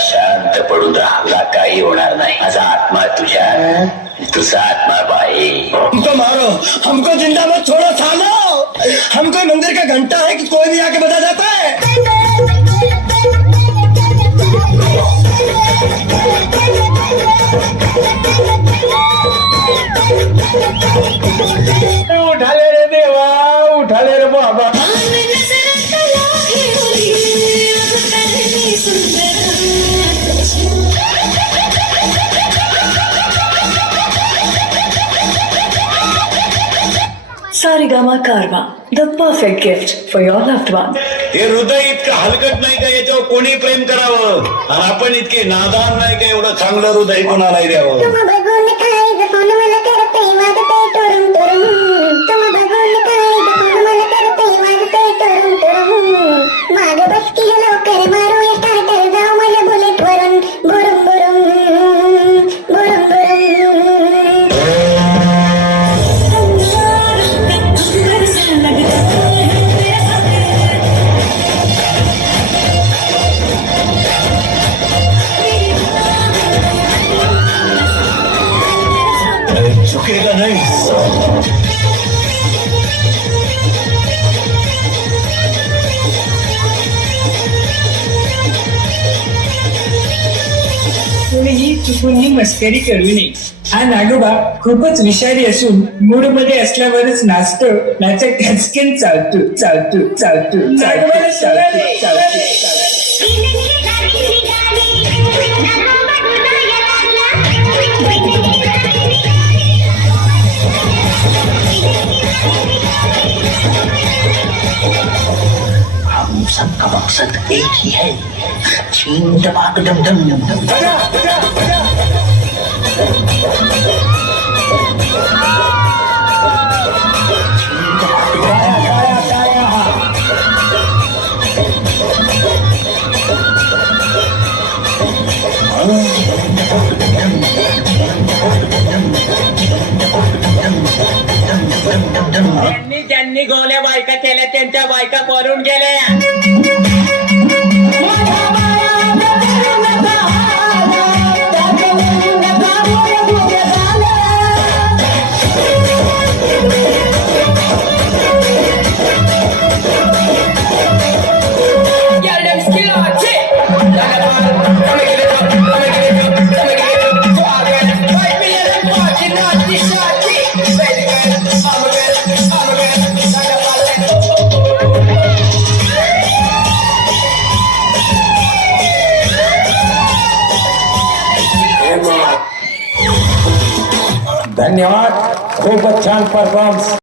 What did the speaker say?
शांत पडून राहला काही होणार नाही. माझा आत्मा तुझ्या तुझा आत्मा भाई. हमको मारो, हमको जिंदा मत छोड़ो सालो. हमको मंदिर का घंटा है कि कोई भी आके बजा जाता है. उठाले रे देवा, उठाले रे बाबा. सारेगामा कारवा, the perfect gift for your loved one. हे हृदय इतकं हलकट नाही का याच्यावर कोणी प्रेम करावं, आणि आपण इतके नादान नाही का एवढं चांगलं हृदय कोणालाही द्यावं. झुकेगा नहीं. कोणीही चुकून ही मस्करी करू नये. हा नागोबा खूपच विषारी असून मूड मध्ये असल्यावरच नाचतो. नाचत हसकेन चालतो चालतो चालतो चालतो चालतो चालतो. हम सबका मकसद एक ही है, छीन दबाक दम दम दम. ज्यांनी गोल्या बायका केल्या त्यांच्या बायका पळून गेल्या. धन्यवाद. खूपच छान परफॉर्मन्स.